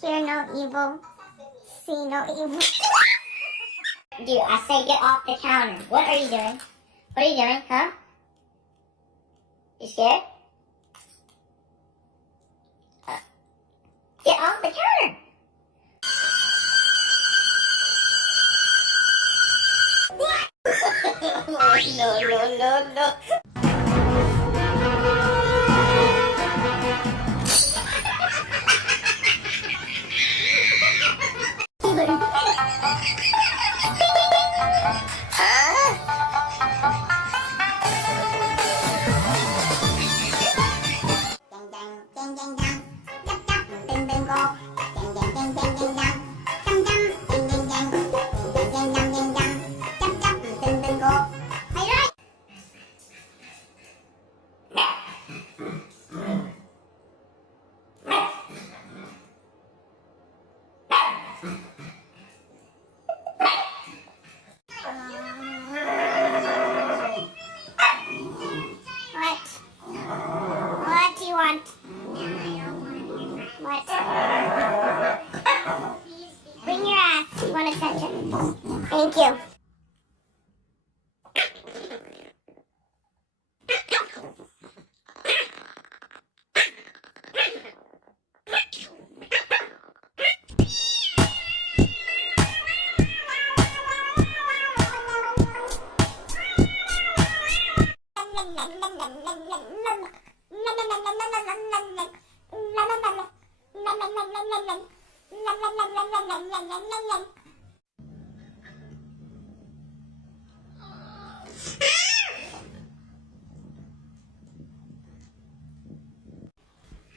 Hear no evil, see no evil. Dude, I say get off the counter. What are you doing? What are you doing, huh? You scared? Get off the counter! No. What do you want? What? Bring your ass. You want attention? Thank you.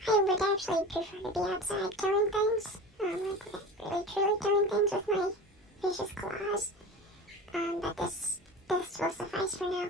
I would actually prefer to be outside killing things, really truly killing things with my vicious claws, but this will suffice for now.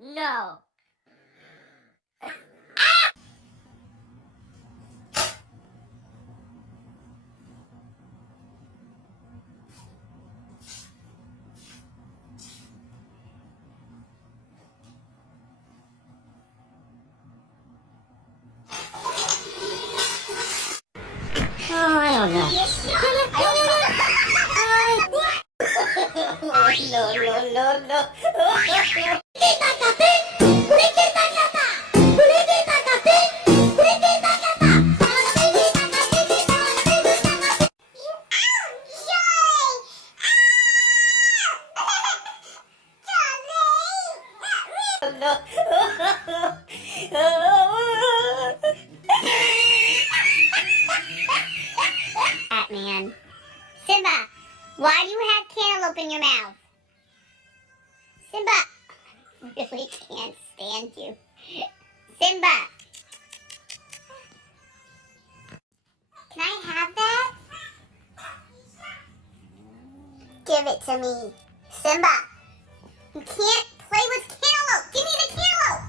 No. Man. Simba, why do you have cantaloupe in your mouth? Simba, I really can't stand you. Simba, can I have that? Give it to me. Simba, you can't play with cantaloupe. Give me the cantaloupe.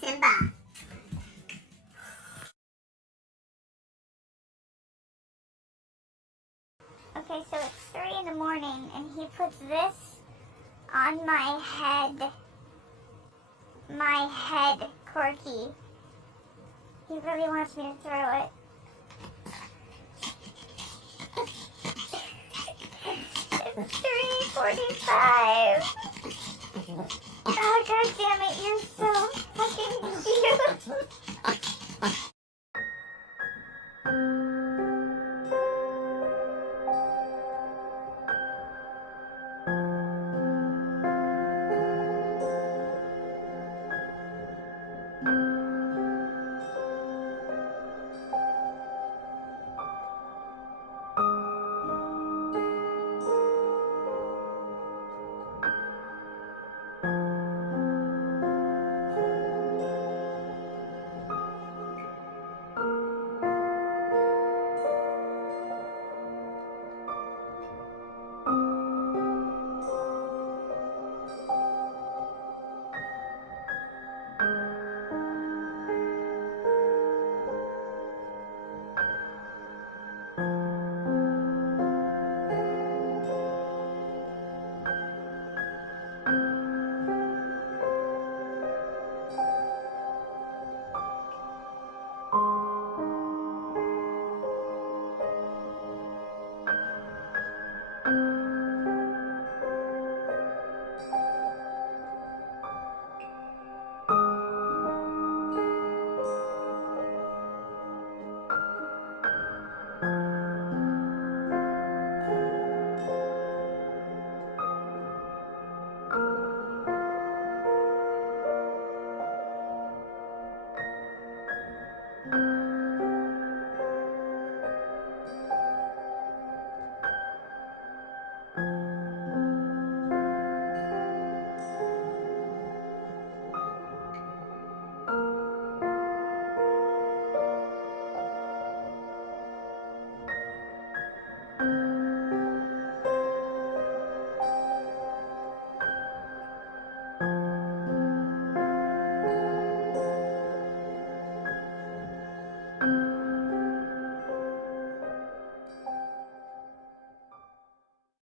Simba. Okay, so it's 3 in the morning and he puts this on my head. My head, Corky. He really wants me to throw it. It's 3:45. Oh, God damn it, you're so fucking cute.